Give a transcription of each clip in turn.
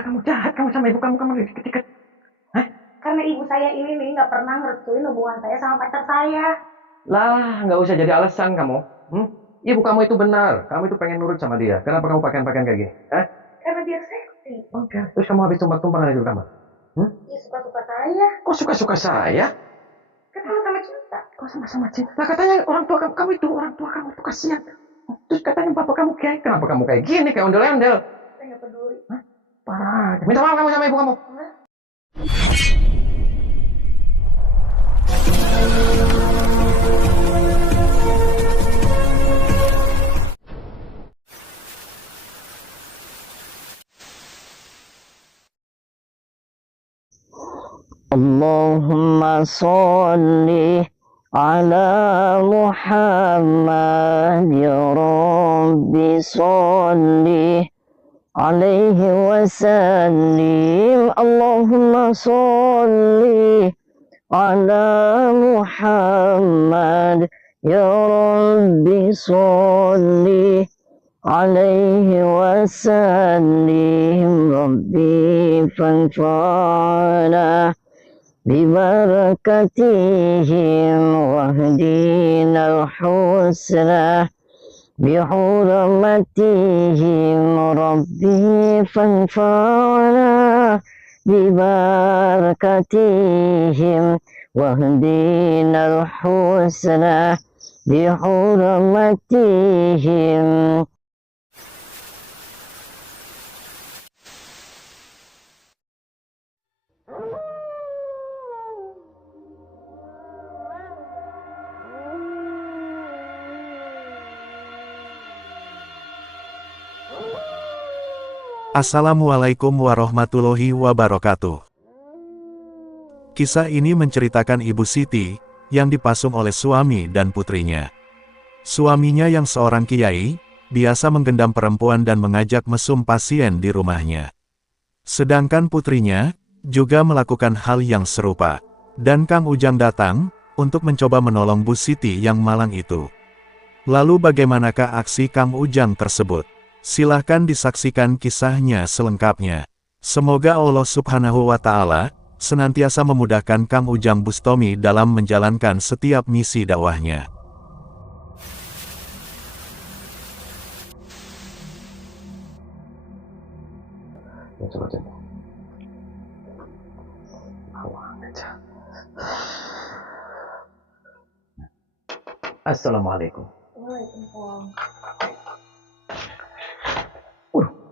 Gara-gara kamu jahat kamu sama ibu kamu deket-deket. Hah? Karena ibu saya ini nih nggak pernah ngerestuin hubungan saya sama pacar saya. Lah, nggak usah jadi alasan kamu. Ibu kamu itu benar. Kamu itu pengen nurut sama dia. Kenapa kamu pakaian-pakaian kayak gini? Hah? Karena biar seksi. Oke. Terus kamu habis tumpang-tumpang ada di kamar? Ya suka-suka saya. Kok suka-suka saya? Kan sama-sama cinta. Kok sama-sama cinta? Lah katanya orang tua kamu itu, orang tua kamu itu kasihan. Terus katanya bapak kamu kayak, kenapa kamu kayak gini, kayak ondel-ondel? Saya nggak peduli. Hah? Parah. Minta maaf kamu sama ibu kamu. Allahumma sholli ala Muhammad ya Rabbi sholli alaihi wasallim. Allahumma sholli ala Muhammad ya Rabbi sholli alaihi wasallim. Rabbi fanfa'na ببركتهم واهدنا الحسنى بحرمتهم ربي فانفعنا ببركتهم واهدنا الحسنى بحرمتهم. Assalamualaikum warahmatullahi wabarakatuh. Kisah ini menceritakan Ibu Siti, yang dipasung oleh suami dan putrinya. Suaminya yang seorang kiai, biasa menggendam perempuan dan mengajak mesum pasien di rumahnya. Sedangkan putrinya, juga melakukan hal yang serupa. Dan Kang Ujang datang, untuk mencoba menolong Bu Siti yang malang itu. Lalu bagaimanakah aksi Kang Ujang tersebut? Silahkan disaksikan kisahnya selengkapnya. Semoga Allah Subhanahu wa Ta'ala senantiasa memudahkan Kang Ujang Bustomi dalam menjalankan setiap misi dakwahnya. Ya, coba. Assalamualaikum. Waalaikumsalam.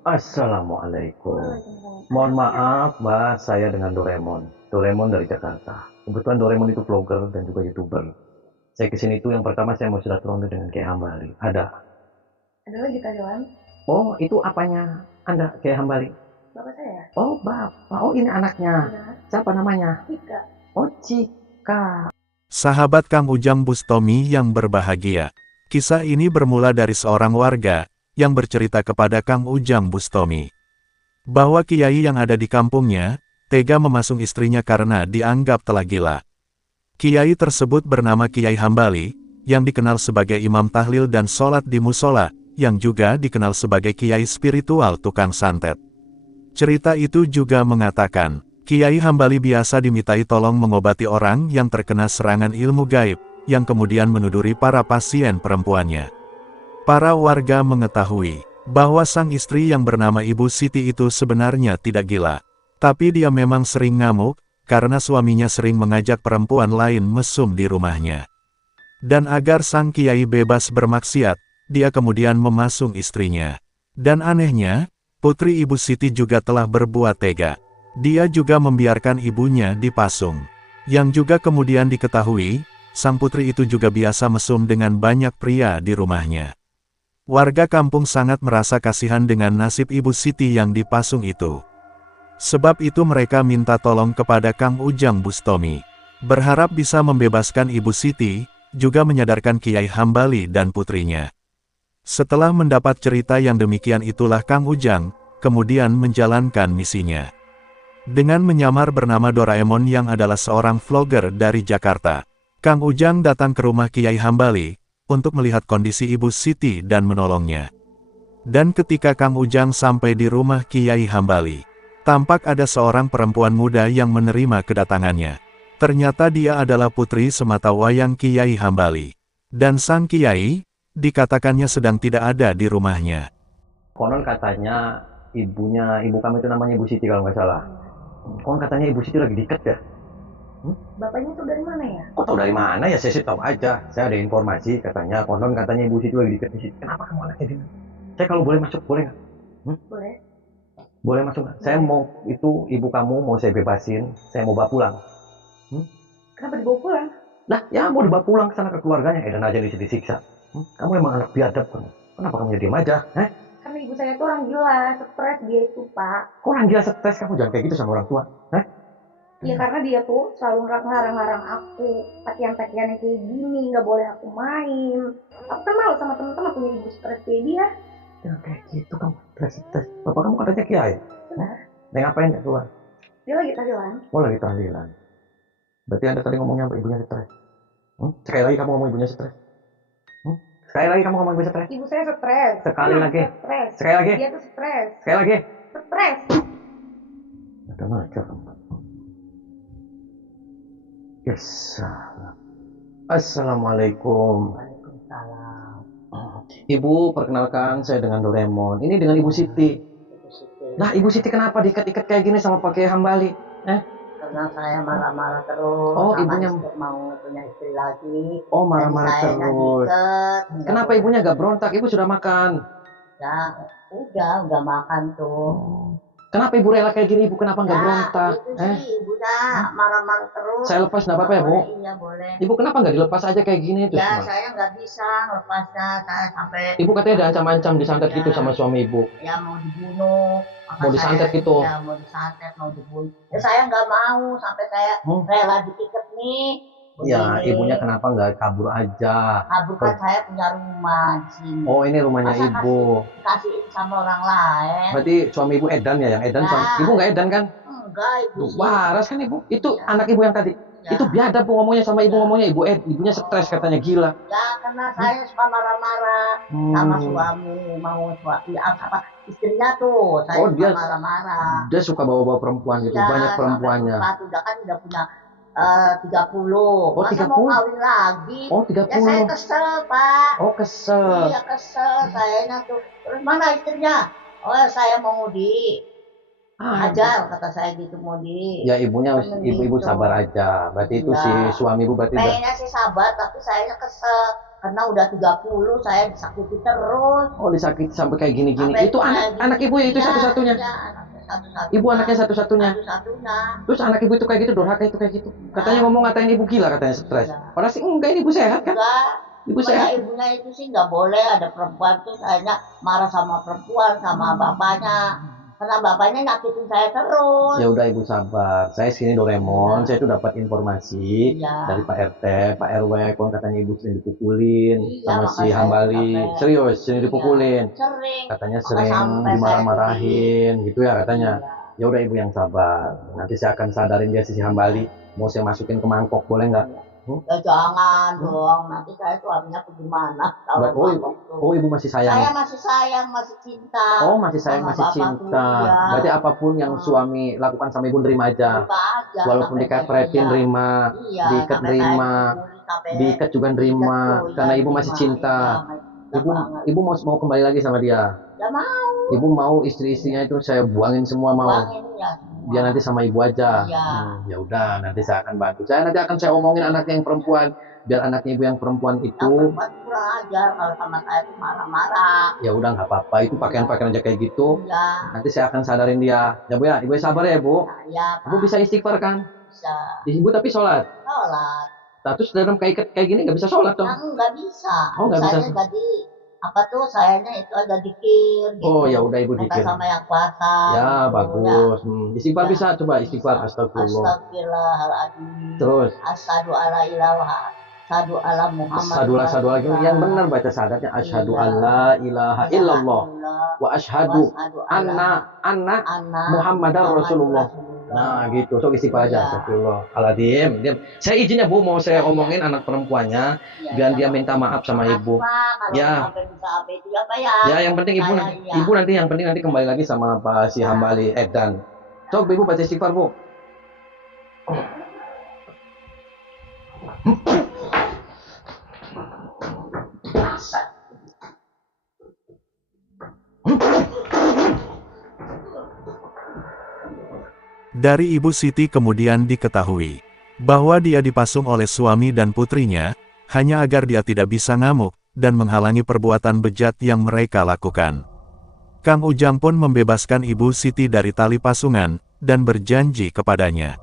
Assalamualaikum. Waalaikumsalam. Mohon maaf, Mbak, saya dengan Doraemon. Doraemon dari Jakarta. Kebetulan Doraemon itu vlogger dan juga YouTuber. Saya kesini itu yang pertama saya mau silaturahmi dengan Kiai Hambali. Ada lagi karyawan? Oh, itu apanya Anda, Kiai Hambali? Bapak saya. Oh, Bapak. Oh, ini anaknya. Ya. Siapa namanya? Tika. Oh, Cika. Sahabat Kang Ujang Bustomi yang berbahagia. Kisah ini bermula dari seorang warga yang bercerita kepada Kang Ujang Bustomi bahwa kiai yang ada di kampungnya tega memasung istrinya karena dianggap telah gila. Kiai tersebut bernama Kiai Hambali, yang dikenal sebagai imam tahlil dan sholat di musola, yang juga dikenal sebagai kiai spiritual tukang santet. Cerita itu juga mengatakan, Kiai Hambali biasa dimintai tolong mengobati orang yang terkena serangan ilmu gaib, yang kemudian menuduri para pasien perempuannya. Para warga mengetahui bahwa sang istri yang bernama Ibu Siti itu sebenarnya tidak gila, tapi dia memang sering ngamuk, karena suaminya sering mengajak perempuan lain mesum di rumahnya. Dan agar sang kiai bebas bermaksiat, dia kemudian memasung istrinya. Dan anehnya, putri Ibu Siti juga telah berbuat tega. Dia juga membiarkan ibunya dipasung. Yang juga kemudian diketahui, sang putri itu juga biasa mesum dengan banyak pria di rumahnya. Warga kampung sangat merasa kasihan dengan nasib Ibu Siti yang dipasung itu. Sebab itu mereka minta tolong kepada Kang Ujang Bustomi. Berharap bisa membebaskan Ibu Siti, juga menyadarkan Kiai Hambali dan putrinya. Setelah mendapat cerita yang demikian itulah Kang Ujang, kemudian menjalankan misinya. Dengan menyamar bernama Doraemon yang adalah seorang vlogger dari Jakarta, Kang Ujang datang ke rumah Kiai Hambali, untuk melihat kondisi Ibu Siti dan menolongnya. Dan ketika Kang Ujang sampai di rumah Kiai Hambali, Tampak ada seorang perempuan muda yang menerima kedatangannya. Ternyata dia adalah putri sematawayang Kiai Hambali. Dan sang Kiai, dikatakannya sedang tidak ada di rumahnya. Konon katanya ibu kamu itu namanya Ibu Siti kalau nggak salah. Konon katanya Ibu Siti lagi diket ya. Bapaknya tuh dari mana ya? Kok tahu dari mana ya? Saya sih tahu aja. Saya ada informasi katanya konon katanya Ibu Siti lagi diket di situ. Kenapa kamu anaknya di sini? Saya kalau boleh masuk boleh nggak? Boleh. Boleh masuk nggak? Saya mau itu ibu kamu mau saya bebasin. Saya mau bawa pulang. Kenapa dibawa pulang? Nah, ya mau dibawa pulang ke sana ke keluarganya. Dan aja disiksa. Kamu emang anak biadab kan? Kenapa kamu diam aja? Karena ibu saya tuh orang gila, stres dia itu, Pak. Kok orang gila stres? Kamu jangan kayak gitu sama orang tua. Ya karena dia tuh selalu ngelarang-larang aku pakaian-pakaian yang kayak gini, nggak boleh aku main. Aku kan malu sama teman-teman punya ibu stres kayak dia. Jangan kayak gitu kamu stres. Bapak kamu katanya Kiai. Benar. Dia ngapain ya keluar? Dia lagi tahlilan. Oh lagi tahlilan. Berarti Anda tadi ngomongnya ibunya stres. Sekali lagi kamu ngomong ibunya stres. Sekali lagi kamu ngomong ibunya stres. Ibu saya stres. Sekali lagi. Stres. Sekali lagi. Dia tuh stres. Sekali lagi. Stres. Ada ngajar kamu. Yes. Assalamualaikum. Waalaikumsalam. Ibu, perkenalkan saya dengan Doraemon. Ini dengan Ibu Siti. Nah, Ibu Siti kenapa diikat-ikat kayak gini sama pakai Hambali? Karena saya marah-marah terus. Oh, sama ibunya mau punya istri lagi. Oh, marah-marah Jadi saya terus. diikat. Kenapa ibunya gak berontak? Ibu sudah makan. Ya, udah makan tuh. Kenapa ibu rela kayak gini? Ibu kenapa nggak berontak? Itu sih ibunya marah-marah terus. Saya lepas nggak apa-apa ya, Bu? Iya boleh. Ibu kenapa nggak dilepas aja kayak gini? Terus, Ya saya nggak bisa lepasnya, saya sampai. Ibu katanya ada ancam-ancam disantet gitu sama suami ibu. Ya mau dibunuh. Maka Mau disantet gitu? Ya mau disantet, mau dibunuh. Ya saya nggak mau sampai saya rela diikat nih. Ya, Begini. ibunya kenapa nggak kabur aja? Kabur kan saya punya rumah di sini. Oh, ini rumahnya Masa ibu. Kasihin sama orang lain. Berarti suami ibu edan ya? Yang edan Ya. suami. Ibu nggak edan kan? Enggak, ibu. Waras kan ibu? Itu Ya. anak ibu yang tadi. Ya. Itu biadab bu ngomongnya sama ibu ngomongnya. Ibunya stres katanya gila. Ya karena saya suka marah-marah sama suami, mau suami apa istrinya tuh, saya Oh, suka dia- marah-marah. Dia suka bawa-bawa perempuan gitu. Ya, Banyak perempuannya. sampai udah kan udah punya 30. Oh, Masa 30? mau kawin lagi? Oh, Ya saya 30. kesel, Pak. Oh, kesel. Iya kesel sayanya tuh. Terus mana istrinya? Oh saya mau diajar kata saya gitu mau di. Ya ibunya Bener ibu-ibu gitu. sabar aja. Berarti itu Iya. si suami ibu berarti udah. Pengennya sih sabar tapi sayanya kesel karena udah 30 saya disakiti terus. Oh disakiti sampai kayak gini-gini. Sampai Itu kayak anak ibu ya itu Iya, satu-satunya. iya, anaknya satu-satunya. Ibu anaknya satu-satunya. Satu-satunya. Terus anak ibu itu kayak gitu, durhaka itu kayak gitu. Katanya ngomong ngatain ibu gila katanya stres. Iya. Padahal sih enggak ini ibu sehat kan? Enggak. Ibu Pokoknya sehat. ibunya itu sih nggak boleh ada perempuan tuh sayanya marah sama perempuan sama bapaknya. Karena bapaknya nyakitin saya terus. Ya udah ibu sabar. Saya sini Doraemon, saya tuh dapat informasi Iya. dari Pak RT, Pak RW, kon katanya ibu sering dipukulin Iya, sama makanya si saya Hambali. sampai- Serius, sering Iya. dipukulin. Sering. Katanya Maka sering sampai saya dimarah-marahin gitu ya katanya. Iya. Ya udah ibu yang sabar. Nanti saya akan sadarin dia si Hambali. Mau saya masukin ke mangkok boleh nggak? Ya jangan dong, nanti saya suaminya bagaimana kalau Oh, mabok tuh. Oh ibu masih sayang. Saya masih sayang, masih cinta. Oh masih sayang, sama masih bapak cinta. tuh, iya. Berarti apapun yang suami lakukan sama ibu nerima aja. Buka aja, Walaupun sampai dikapretin saya- nerima, Iya, diikat sampai nerima, saya dipukuli, sampai diikat juga nerima, diikat tuh, karena iya, ibu masih nerima. cinta. Iya, Ibu, banget. ibu mau kembali lagi sama dia. Ya mau. Ibu mau istri-istrinya itu saya buangin semua mau. Buangin ya semua. Dia nanti sama ibu aja. Iya. Ya udah, nanti saya akan bantu. Nanti akan saya omongin anaknya yang perempuan, biar anaknya ibu yang perempuan Yang itu. perempuan kurang ajar kalau sama saya tuh marah-marah. Ya udah nggak apa-apa. Itu pakaian-pakaian aja kayak gitu. Iya. Nanti saya akan sadarin dia. Ya bu ya, ibu sabar ya bu. Ya, Ibu bisa istighfar kan? bisa. Ibu tapi sholat. Sholat. Nah, terus dalam kayak gini nggak bisa sholat dong? Yang nggak bisa. Oh, nggak bisa. Saya jadi apa tuh sayanya itu ada dikir gitu. Oh ya udah ibu Minta dikir. sama yang kuasa. Ya gitu, bagus. Istighfar Ya. bisa coba istighfar astagfirullah. Astagfirullahaladzim. Terus Asyhadu alla ilaha. Asyhadu alla Muhammad. asyhadu lagi yang benar baca syahadatnya asyhadu alla ilaha illallah wa asyhadu anna Muhammadar Rasulullah. Nah gitu, so istighfar aja Iya. astagfirullah. Aladim, diam. Saya izin ya Bu, mau saya omongin anak perempuannya biar dia minta maaf sama ibu. Ya. Ya yang penting ibu Saya, iya. ibu nanti yang penting nanti kembali lagi sama Pak si Hambali Edan. Sok ibu baca istighfar bu. Dari Ibu Siti kemudian diketahui bahwa dia dipasung oleh suami dan putrinya, hanya agar dia tidak bisa ngamuk, dan menghalangi perbuatan bejat yang mereka lakukan. Kang Ujang pun membebaskan Ibu Siti dari tali pasungan, dan berjanji kepadanya,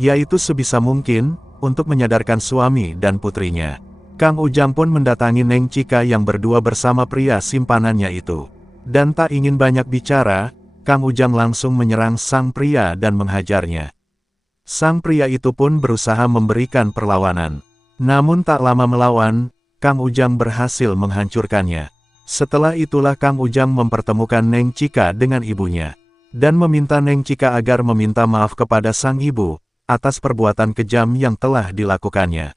yaitu sebisa mungkin, untuk menyadarkan suami dan putrinya. Kang Ujang pun mendatangi Neng Cika yang berdua bersama pria simpanannya itu. Dan tak ingin banyak bicara, Kang Ujang langsung menyerang sang pria dan menghajarnya. Sang pria itu pun berusaha memberikan perlawanan. Namun tak lama melawan, Kang Ujang berhasil menghancurkannya. Setelah itulah Kang Ujang mempertemukan Neng Cika dengan ibunya. Dan meminta Neng Cika agar meminta maaf kepada sang ibu, atas perbuatan kejam yang telah dilakukannya.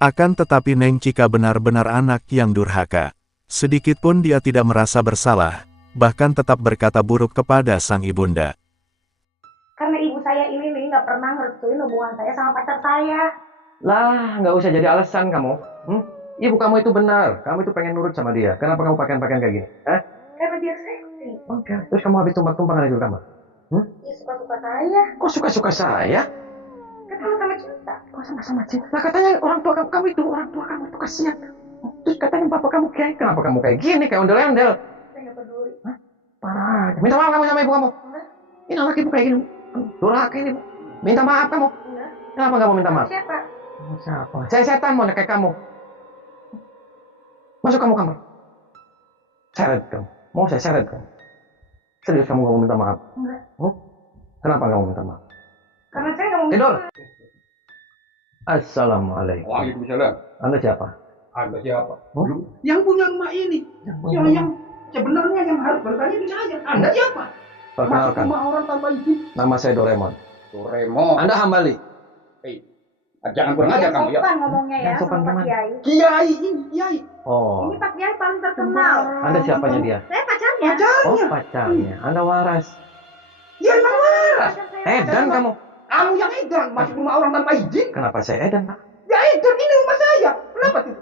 Akan tetapi Neng Cika benar-benar anak yang durhaka. Sedikitpun dia tidak merasa bersalah, bahkan tetap berkata buruk kepada sang ibunda. Karena ibu saya ini nih nggak pernah ngerestuin hubungan saya sama pacar saya. Lah, nggak usah jadi alasan kamu. Ibu kamu itu benar. Kamu itu pengen nurut sama dia. Kenapa kamu pakaian-pakaian kayak gini? Hah? Karena dia seksi. Oke. Terus kamu habis tumpang-tumpangan di kamar? Dia suka-suka saya. Kok suka-suka saya? Kan sama-sama cinta. Kok sama-sama cinta? Nah katanya orang tua kamu itu kasihan. Terus katanya bapak kamu kayak, kenapa kamu kayak gini? Kayak ondel-ondel. Saya nggak peduli. Parah. Minta maaf kamu sama ibu kamu. Ini anak ibu kayak gini. Durhaka ini. Minta maaf kamu. Enggak. Kenapa kamu minta maaf? Siapa? Siapa? Saya setan mau kayak kamu. Masuk kamu kamar. Seret kamu. Mau saya seret kamu. Serius kamu gak mau minta maaf? Enggak. Kenapa kamu minta maaf? Karena saya nggak mau. Tidur. Assalamualaikum. Waalaikumsalam. Anda siapa? Anda siapa? Oh? Yang punya rumah ini. Yang sebenarnya yang harus bertanya di saya. Anda siapa? Masuk Perkenalkan. rumah orang tanpa izin. Nama saya Doraemon. Doraemon. Anda hambali. Jangan kurang ajar kamu ya. Sopan ngomongnya ya Yang sopan sama Pak gimana? Kiai. Kiai ini Kiai. Oh. Ini Pak Kiai paling terkenal. Anda siapanya dia? Saya pacarnya. Oh, pacarnya. Anda waras. Ya emang waras. Pacar saya. Edan kamu. Kamu yang edan masuk rumah orang tanpa izin. Kenapa saya edan, Pak? Ya edan ini rumah saya. Kenapa tuh?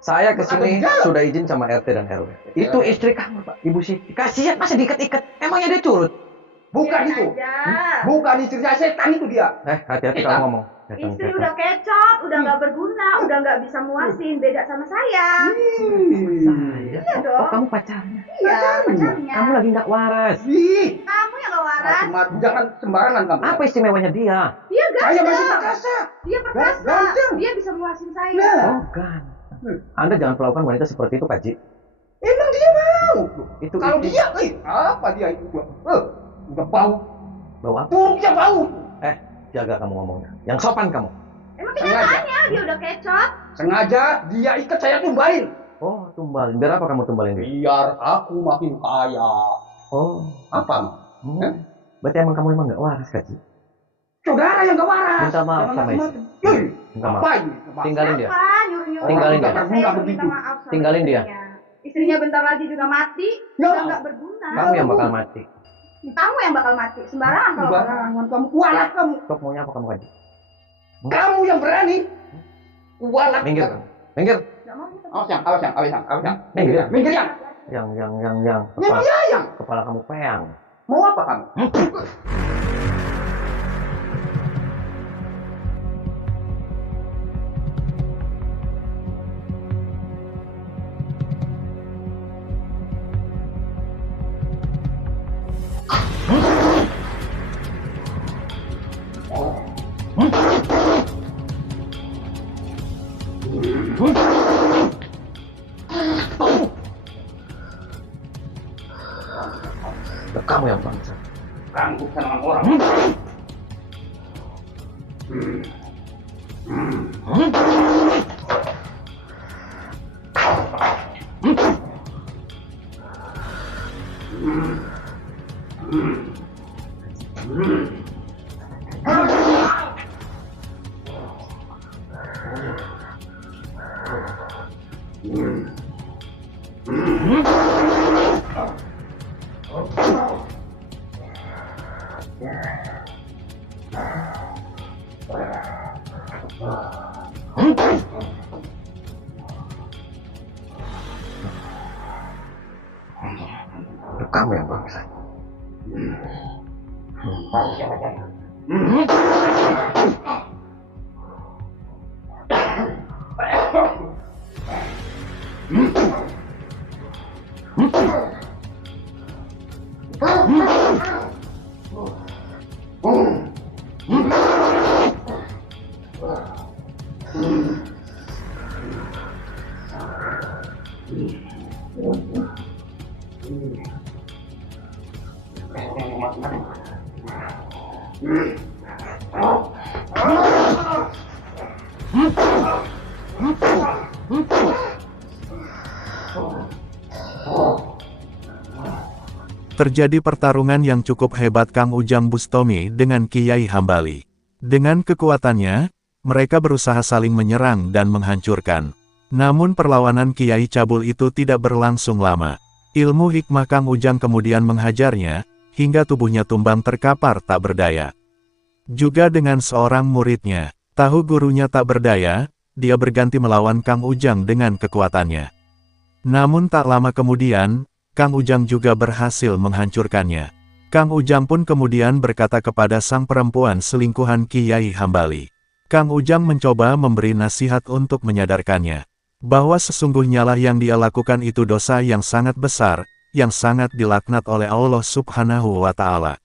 Saya kesini Ada di dalam. sudah izin sama RT dan RW. Itu istri kamu, Pak. Ibu Siti. Kasihan masa diikat-ikat. Emangnya dia curut? Bukan Biarin itu. aja. Bukan istri saya, setan itu dia. Hati-hati Kita. kalau ngomong. Istri udah kecot, udah nggak berguna, udah nggak bisa muasin, beda sama saya. Iya Iya dong. Oh, kamu pacarnya. Iya, pacarnya. Kamu lagi nggak waras. Ih, Kamu yang gak waras. mati jangan sembarangan kamu. Apa istimewanya dia? Dia Saya masih ganteng. perkasa. Dia perkasa. Ganteng. Dia bisa muasin saya. Nah. Oh, kan. Anda jangan perlakukan wanita seperti itu, Pak Ji. Emang dia mau. Itu Kalau itu- dia, apa dia itu? Udah bau. Bau apa? Dia bau. Jaga kamu ngomongnya. Yang sopan kamu. Emang kenyataannya dia udah kecot. Sengaja dia ikat saya tumbalin. Oh, tumbalin. Biar apa kamu tumbalin dia? Biar aku makin kaya. Oh. Apa? Berarti emang kamu emang nggak waras, Kak Ji? Saudara yang gak waras. Minta maaf Jangan sama macam-macam. Minta maaf. Apa ini? Tinggalin dia. Apa? Nyuruh-nyuruh. Tinggalin dia. Saya Berguna yang begitu. minta maaf sama Tinggalin dia. istrinya. Istrinya bentar lagi juga mati. Ya. Udah nggak berguna. Kamu yang bakal mati. Kamu yang bakal mati. Sembarangan kalau ngomong. Sembarangan kamu. Kualat kamu. Sok maunya apa kamu, Kak Ji? Kamu yang berani. Kualat. Minggir kamu. Minggir. Nggak mau gitu. Awas yang. Minggir. Minggir yang. Yang. Yang Kepala, dia yang. kepala kamu peang. Mau apa kamu? Kamu yang bangsa. Ganggu sama orang. Kamu yang bangsa. Terjadi pertarungan yang cukup hebat Kang Ujang Bustomi dengan Kiai Hambali. Dengan kekuatannya, mereka berusaha saling menyerang dan menghancurkan. Namun perlawanan Kiai Cabul itu tidak berlangsung lama. Ilmu hikmah Kang Ujang kemudian menghajarnya, hingga tubuhnya tumbang terkapar tak berdaya. Juga dengan seorang muridnya, tahu gurunya tak berdaya, dia berganti melawan Kang Ujang dengan kekuatannya. Namun tak lama kemudian, Kang Ujang juga berhasil menghancurkannya. Kang Ujang pun kemudian berkata kepada sang perempuan selingkuhan Kiai Hambali. Kang Ujang mencoba memberi nasihat untuk menyadarkannya, bahwa sesungguhnya lah yang dia lakukan itu dosa yang sangat besar, yang sangat dilaknat oleh Allah Subhanahu wa Ta'ala.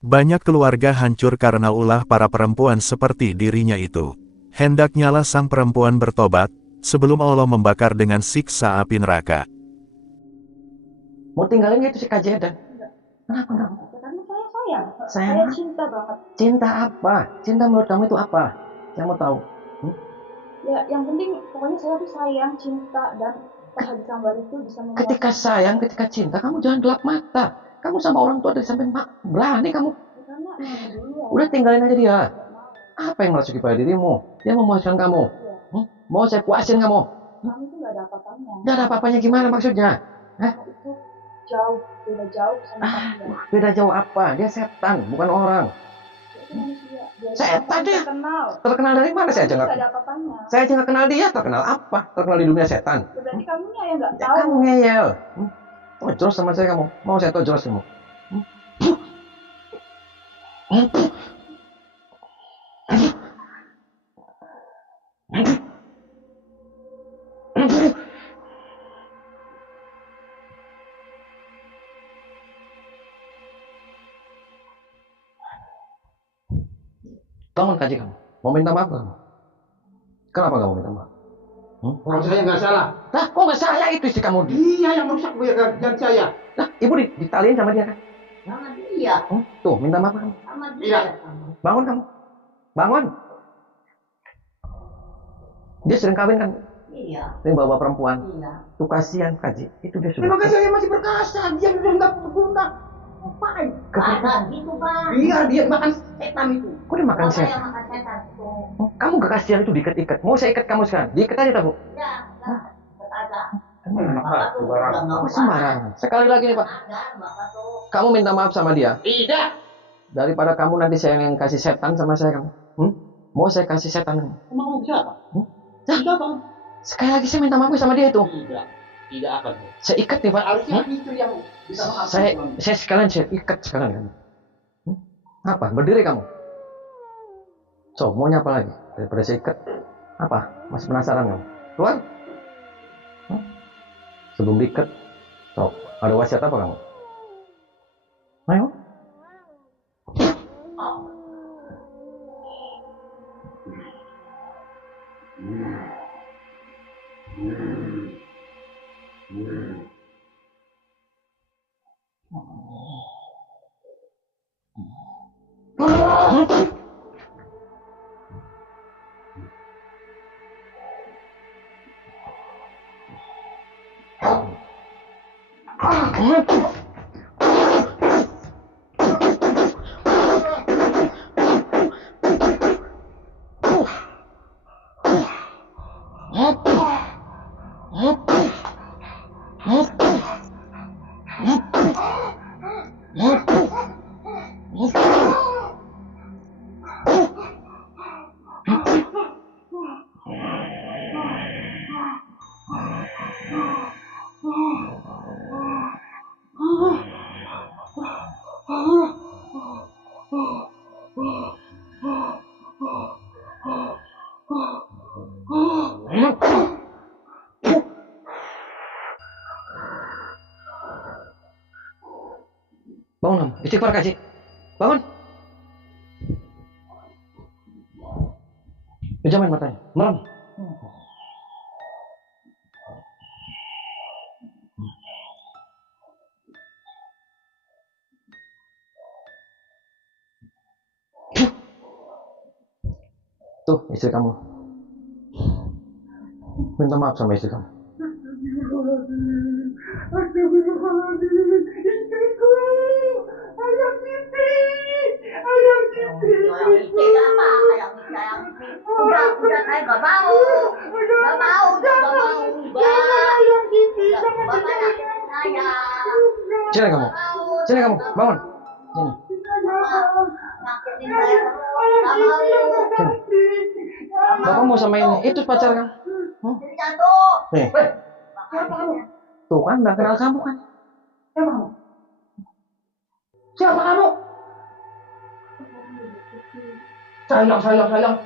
Banyak keluarga hancur karena ulah para perempuan seperti dirinya itu. Hendaknya lah sang perempuan bertobat, sebelum Allah membakar dengan siksa api neraka. Mau tinggalin gitu si Kak Jedan? Kenapa enggak? Karena saya sayang. Sayang? Saya cinta banget. Cinta apa? Cinta menurut kamu itu apa? Saya mau tahu. Ya, yang penting pokoknya saya tuh sayang, cinta, dan Pak Haji Kambal itu bisa membuat... Ketika sayang, ketika cinta, kamu jangan gelap mata. Kamu sama orang tua dari samping mak, berani kamu. Karena dulu ya, Udah tinggalin aja dia. nggak mau. Apa yang merasuki pada dirimu? Dia memuaskan kamu. Mau saya puasin kamu? Kami tuh nggak ada apa-apanya. Gak ada apa-apanya gimana maksudnya? Itu jauh, beda jauh sama kami. Beda jauh apa? Dia setan, bukan orang. Itu manusia. Dia Setan dia. terkenal. Terkenal dari mana saya aja Nggak nggak? ada apa-apanya. Saya aja nggak kenal dia. Terkenal apa? Terkenal di dunia setan. Berarti kamu yang nggak Ya, tahu. kamu ngeyel. Tojos sama saya kamu. Mau saya tojos kamu? Bangun kaji kamu. Mau minta maaf kamu? Kenapa kamu minta maaf? Orang saya nggak salah. Lah, kok nggak saya itu istri kamu? Dia yang merusak dan saya. Lah, ibu ditaliin sama dia kan? Sama dia. Tuh, minta maaf kamu. Sama Iya. dia. Bangun kamu. Bangun. Dia sering kawin kan? Iya. Sering bawa perempuan. Iya. Tuh kasihan kaji. Itu dia sudah. Terima kasih saya masih perkasa. Dia udah nggak berguna. Ngapain? Ada gitu Pak. Biar dia makan setan itu. Kok dia makan Bapak setan? yang makan setan itu. Kamu gak kasihan itu diikat-ikat. Mau saya ikat kamu sekarang? Diikat aja tak, Bu? Ya, enggak. Ada. Enak Bapak tuh udah nggak Oh, usah. sembarangan. Sekali lagi nih, Pak. Ada, Bapak tuh. Kamu minta maaf sama dia. Tidak. Daripada kamu nanti saya yang kasih setan sama saya kamu. Mau saya kasih setan kamu? Emang kamu siapa? Hah? Tidak bang. Sekali lagi saya minta maaf sama dia itu. Tidak. Tidak akan. Saya ikat nih, Pak. Harusnya istri yang bisa maafkan. Saya sekalian saya ikat sekalian. Apa? Berdiri kamu. So, maunya apa lagi? Daripada saya ikat. Apa? Masih penasaran kamu? Keluar. Sebelum diikat. So, ada wasiat apa kamu? Ayo. istighfar kasih. Bangun. Pejamin matanya. Merem. Tuh istri kamu. Minta maaf sama istri kamu. Istriku, ayam Siti, ayam Siti. Ayam Siti apa? Ayam Siti. Udah saya nggak mau. Nggak mau, udah nggak mau. Ayam Siti, Bapak nyakitin saya. Sini kamu. Sini kamu. Bangun. Sini. Nyakitin saya terus. Nggak mau. Bapak mau sama ini. Itu pacar kamu. Jadi jatuh. Nih. Siapa kamu? Tuh kan udah kenal kamu kan. Siapa kamu? Siapa kamu? Sayang.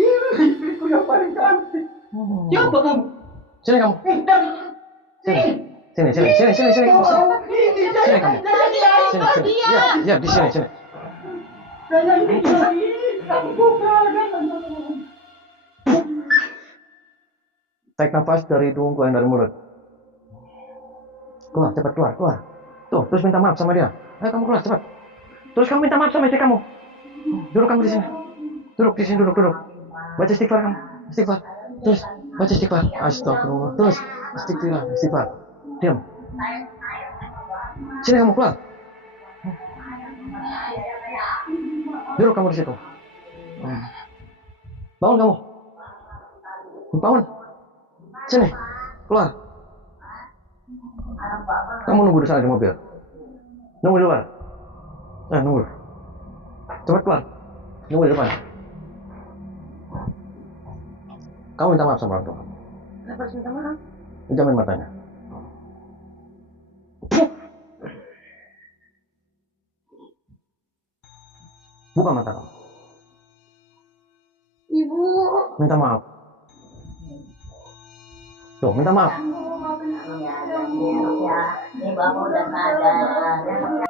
Ini istriku yang paling cantik. Siapa kamu? Sini kamu. Sini. Sini. Sini kamu. Sini. Ya, di sini. Saya ini kamu bukan. Tarik nafas dari hidung, keluar dari mulut. Keluar, cepat keluar. Tuh, terus minta maaf sama dia. Ayo kamu keluar, cepat. Terus kamu minta maaf sama istri kamu. Duduk kamu di sini. Duduk di sini, duduk. Baca istighfar kamu. Istighfar. Terus baca istighfar. Astagfirullah. Terus istighfar. Diam. Sini kamu keluar. Duduk kamu di situ. Bangun kamu. Bangun. Sini, keluar. Kamu nunggu di sana di mobil. Nunggu di luar. Nunggu. Cepat keluar. Nunggu di depan. Kamu minta maaf sama orang tua. Kenapa harus minta maaf? Jamin matanya. Buka mata kamu. Ibu. Minta maaf. Tuh, minta maaf. Ya, ini bapak udah sadar.